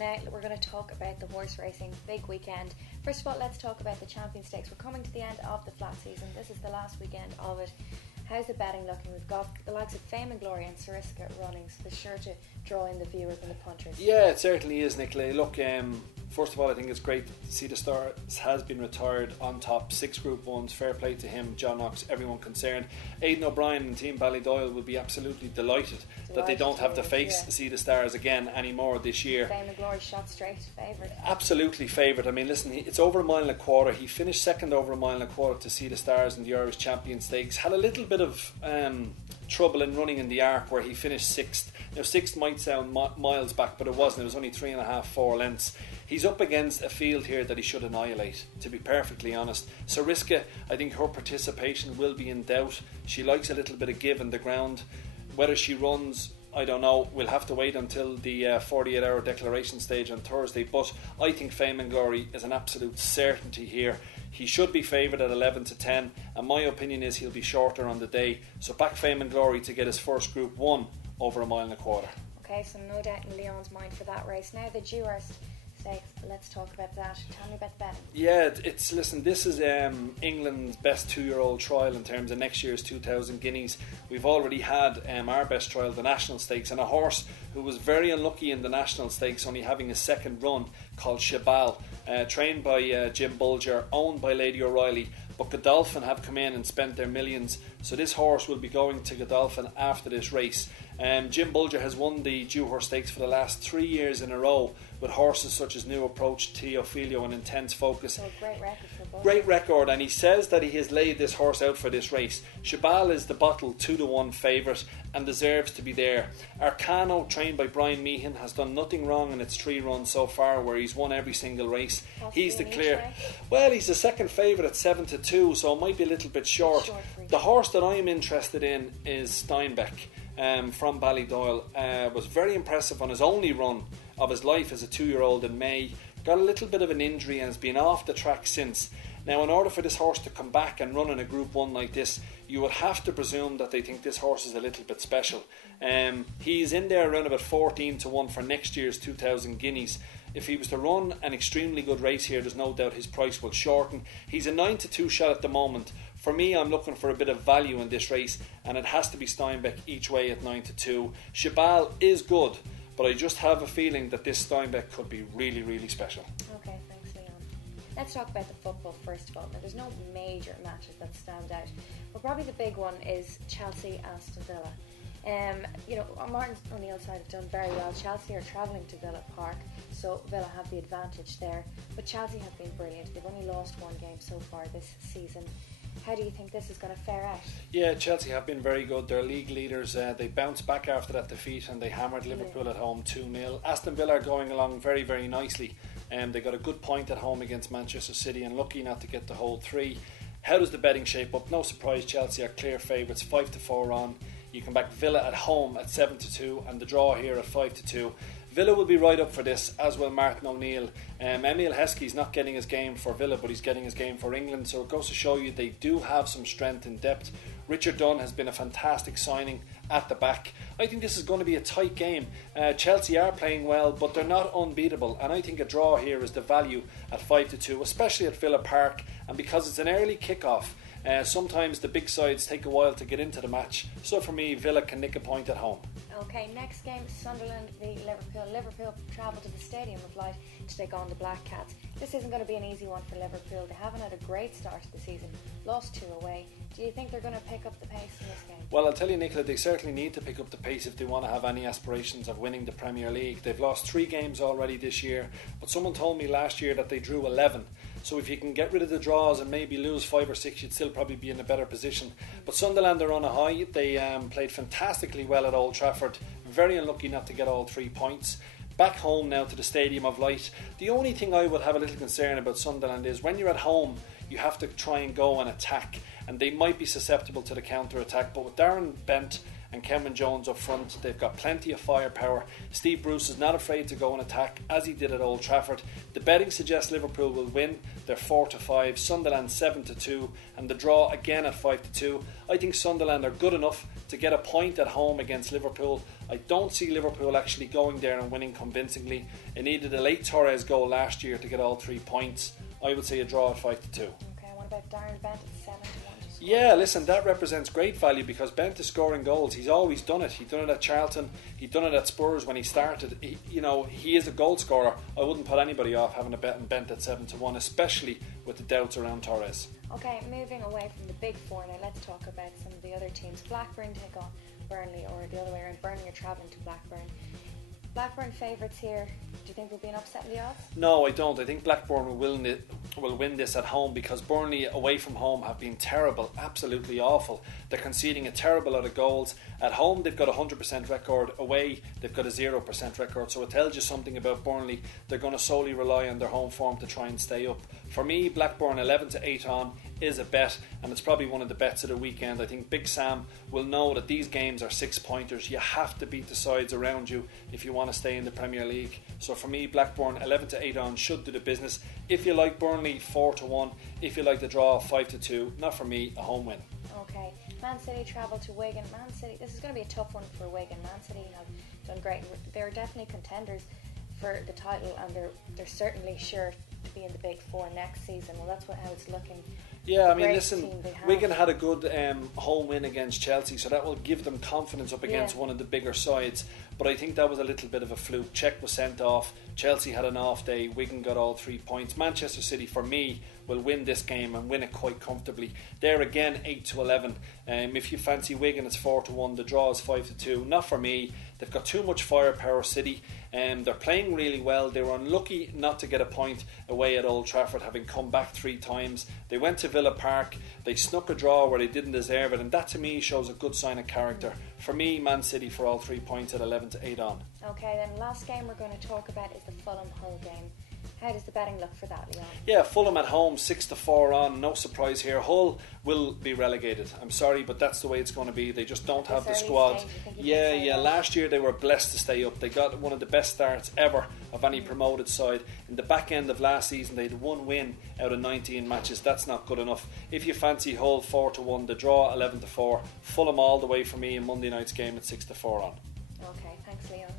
Now we're going to talk about the horse racing big weekend. First of all, let's talk about the Champion Stakes. We're coming to the end of the flat season. This is the last weekend of it. How's the betting looking? We've got the likes of Fame and Glory and Sariska running, so they're sure to draw in the viewers and the punters. Yeah, it certainly is, Nicola. Look, first of all, I think it's great to see the Stars has been retired on top. 6 Group 1s, fair play to him, John Knox, everyone concerned. Aidan O'Brien and Team Ballydoyle will be absolutely delighted that they don't have to face See the Stars again anymore this year. Fame and Glory shot straight favourite. Absolutely favourite. I mean, listen, it's over a mile and a quarter. He finished second over a mile and a quarter to See the Stars in the Irish Champion Stakes. Had a little bit of trouble in running in the arc where he finished 6th. Now 6th might sound miles back, but it wasn't. It was only 3.5-4 lengths. He's up against a field here that he should annihilate, to be perfectly honest. Sariska, I think her participation will be in doubt. She likes a little bit of give in the ground. Whether she runs, I don't know. We'll have to wait until the 48-hour declaration stage on Thursday. But I think Fame and Glory is an absolute certainty here. He should be favoured at 11-10, and my opinion is he'll be shorter on the day. So back Fame and Glory to get his first Group 1 over a mile and a quarter. Okay, so no doubt in Leon's mind for that race. Now the Dewhurst Stakes, let's talk about that. Tell me about the betting. Yeah, listen, this is England's best 2-year-old trial in terms of next year's 2,000 guineas. We've already had our best trial, the National Stakes, and a horse who was very unlucky in the National Stakes, only having a second run, called Shabal, trained by Jim Bulger, owned by Lady O'Reilly. But Godolphin have come in and spent their millions, so this horse will be going to Godolphin after this race. Jim Bulger has won the Dewhurst Stakes for the last 3 years in a row with horses such as New Approach, Teofilio and Intense Focus. So great record for both. Great record, and he says that he has laid this horse out for this race. Shabal is the bottle 2-1 favourite and deserves to be there. Arcano, trained by Brian Meehan, has done nothing wrong in its 3 runs so far, where he's won every single race. He's the clear. Well, he's the second favourite at 7-2, so it might be a little bit short. The horse that I'm interested in is Steinbeck. From Ballydoyle, was very impressive on his only run of his life as a 2-year-old in May. Got a little bit of an injury and has been off the track since. Now, in order for this horse to come back and run in a Group 1 like this, you would have to presume that they think this horse is a little bit special. He's in there around about 14-1 for next year's 2,000 guineas. If he was to run an extremely good race here, there's no doubt his price will shorten. He's a 9-2 shot at the moment. For me, I'm looking for a bit of value in this race, and it has to be Steinbeck each way at 9-2. Shabal is good, but I just have a feeling that this Steinbeck could be really, really special. Okay, thanks, Leon. Let's talk about the football first of all. Now, there's no major matches that stand out, but probably the big one is Chelsea-Aston Villa. Martin O'Neill's side have done very well. Chelsea are travelling to Villa Park, so Villa have the advantage there. But Chelsea have been brilliant. They've only lost 1 game so far this season. How do you think this is going to fare out? Yeah, Chelsea have been very good. They're league leaders. They bounced back after that defeat and they hammered Liverpool at home 2-0. Aston Villa are going along very, very nicely. They got a good point at home against Manchester City and lucky not to get the whole 3. How does the betting shape up? No surprise, Chelsea are clear favourites, 5-4 on. You can back Villa at home at 7-2 and the draw here at 5-2. Villa will be right up for this, as will Martin O'Neill. Emile Heskey's not getting his game for Villa, but he's getting his game for England, so it goes to show you they do have some strength and depth. Richard Dunn has been a fantastic signing at the back. I think this is going to be a tight game. Chelsea are playing well, but they're not unbeatable, and I think a draw here is the value at 5-2, especially at Villa Park, and because it's an early kick-off. Sometimes the big sides take a while to get into the match, so for me, Villa can nick a point at home. Okay, next game, Sunderland v Liverpool. Liverpool travel to the Stadium of Light to take on the Black Cats. This isn't going to be an easy one for Liverpool. They haven't had a great start to the season, lost 2 away. Do you think they're going to pick up the pace in this game? Well, I'll tell you, Nicola, they certainly need to pick up the pace if they want to have any aspirations of winning the Premier League. They've lost 3 games already this year, but someone told me last year that they drew 11. So if you can get rid of the draws and maybe lose 5 or 6, you'd still probably be in a better position. But Sunderland are on a high. They played fantastically well at Old Trafford. Very unlucky not to get all 3 points. Back home now to the Stadium of Light. The only thing I would have a little concern about Sunderland is when you're at home, you have to try and go and attack. And they might be susceptible to the counter-attack. But with Darren Bent and Cameron Jones up front, they've got plenty of firepower. Steve Bruce is not afraid to go and attack, as he did at Old Trafford. The betting suggests Liverpool will win. They're 4-5, Sunderland 7-2, and the draw again at 5-2. I think Sunderland are good enough to get a point at home against Liverpool. I don't see Liverpool actually going there and winning convincingly. It needed a late Torres goal last year to get all 3 points. I would say a draw at 5-2. Okay, what about Darren Bent at 7-1? Yeah, listen, that represents great value because Bent is scoring goals. He's always done it. He's done it at Charlton. He's done it at Spurs when he started. He is a goal scorer. I wouldn't put anybody off having a bet on Bent at 7-1, especially with the doubts around Torres. Okay, moving away from the big four now, let's talk about some of the other teams. Blackburn take on Burnley, or the other way around. Burnley are travelling to Blackburn. Blackburn favourites here. Do you think will be an upset in the odds? No, I don't. I think Blackburn will win this at home because Burnley away from home have been terrible, absolutely awful. They're conceding a terrible lot of goals. At home they've got a 100% record, away they've got a 0% record, so it tells you something about Burnley. They're going to solely rely on their home form to try and stay up. For me, Blackburn 11-8 on is a bet, and it's probably one of the bets of the weekend. I think Big Sam will know that these games are 6-pointers. You have to beat the sides around you if you want to stay in the Premier League. So for me, Blackburn 11-8 on should do the business. If you like Burnley, 4-1. If you like the draw, 5-2. Not for me, a home win. Okay, Man City travel to Wigan. Man City, this is going to be a tough one for Wigan. Man City have done great. They're definitely contenders for the title, and they're certainly sure to be in the Big Four next season. Well, that's how it's looking. Yeah, I mean, listen, Wigan had a good home win against Chelsea, so that will give them confidence up against one of the bigger sides. But I think that was a little bit of a fluke. Czech was sent off, Chelsea had an off day, Wigan got all 3 points. Manchester City, for me, will win this game and win it quite comfortably. There again, 8-11. If you fancy Wigan, it's 4-1. The draw is 5-2. Not for me. They've got too much firepower, City. They're playing really well. They were unlucky not to get a point away at Old Trafford, having come back 3 times. They went to Villa Park. They snuck a draw where they didn't deserve it, and that to me shows a good sign of character. For me, Man City for all 3 points at 11-8 on. Okay, then last game we're going to talk about is the Fulham-Hull game. How does the betting look for that, Leon? Yeah, Fulham at home, 6-4 on. No surprise here. Hull will be relegated. I'm sorry, but that's the way it's going to be. They just don't have the squad. Yeah. Last year they were blessed to stay up. They got one of the best starts ever of any promoted side. In the back end of last season, they had 1 win out of 19 matches. That's not good enough. If you fancy Hull, 4-1. The draw, 11-4. Fulham all the way for me in Monday night's game at 6-4 on. Okay, thanks, Leon.